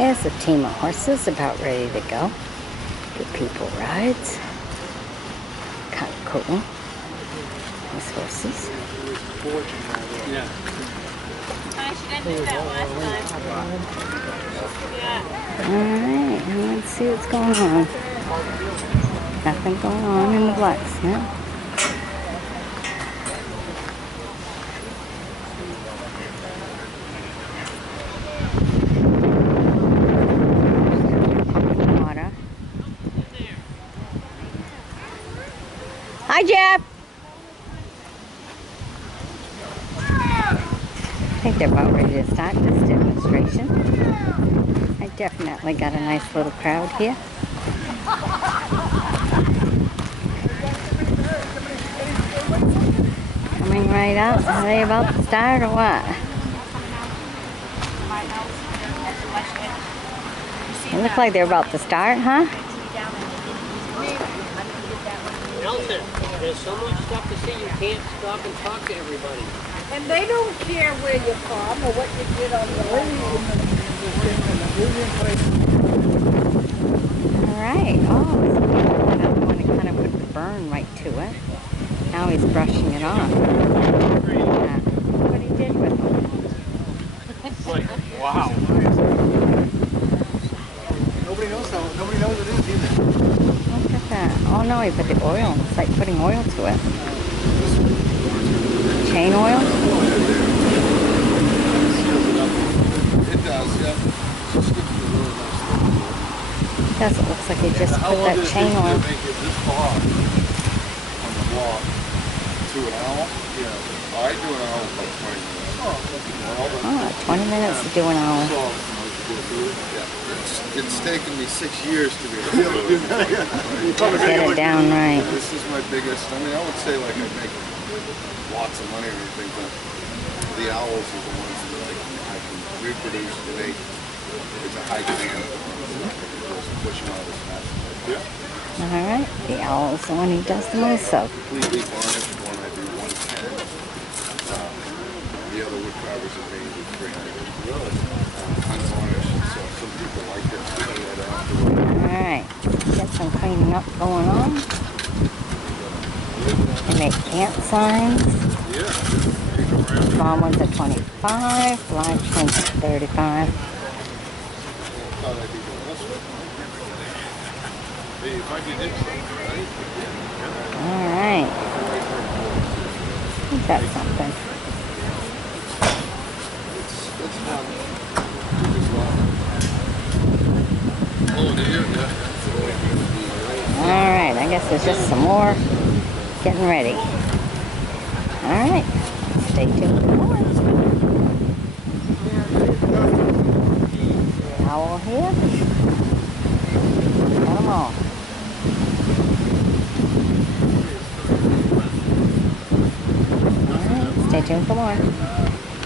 There's a team of horses about ready to go. Give people rides. Kind of cool. These horses. Yeah. She didn't do that last time. Yeah. Alright, let's see what's going on. Nothing going on in the blacksmith. Water. Hi, Jeff! I think they're about ready to start this demonstration. I definitely got a nice little crowd here. Coming right out. Are they about to start or what? It looks like they're about to start, huh? Nelson, there's so much stuff to see, you can't stop and talk to everybody. And they don't care where you're from or what you did on the Alright. Oh, another one that kind of put the burn right to it. Now he's brushing it off. What he did with it. Wow. Nobody knows what it is either. Look at that. Oh no, he put the oil. It's like putting oil to it. Chain oil? It does, yeah. It does. It looks like he just put that chain oil. Make it this far on the block to an hour? Yeah. I do an hour for 20 minutes. Oh, 20 minutes to do an hour. It's taken me 6 years to be able to do that. Get it down right. This is my biggest, I mean, I would say like I make lots of money or anything, but the owls are the ones that like I can reproduce to make. It's a high demand. Pushing all this fast. Yeah. Alright, the owl is the one he does the most of. Completely varnished one, I do 110. The other wood carvers are made with 300. Unvarnished, so some people like it. Alright, get some cleaning up going on. They make ant signs. Small ones are 25, large ones are 35. Alright. Is that something? Alright, I guess there's just some more getting ready. Alright, stay tuned for more. Owl here. Got them all. Alright, stay tuned for more.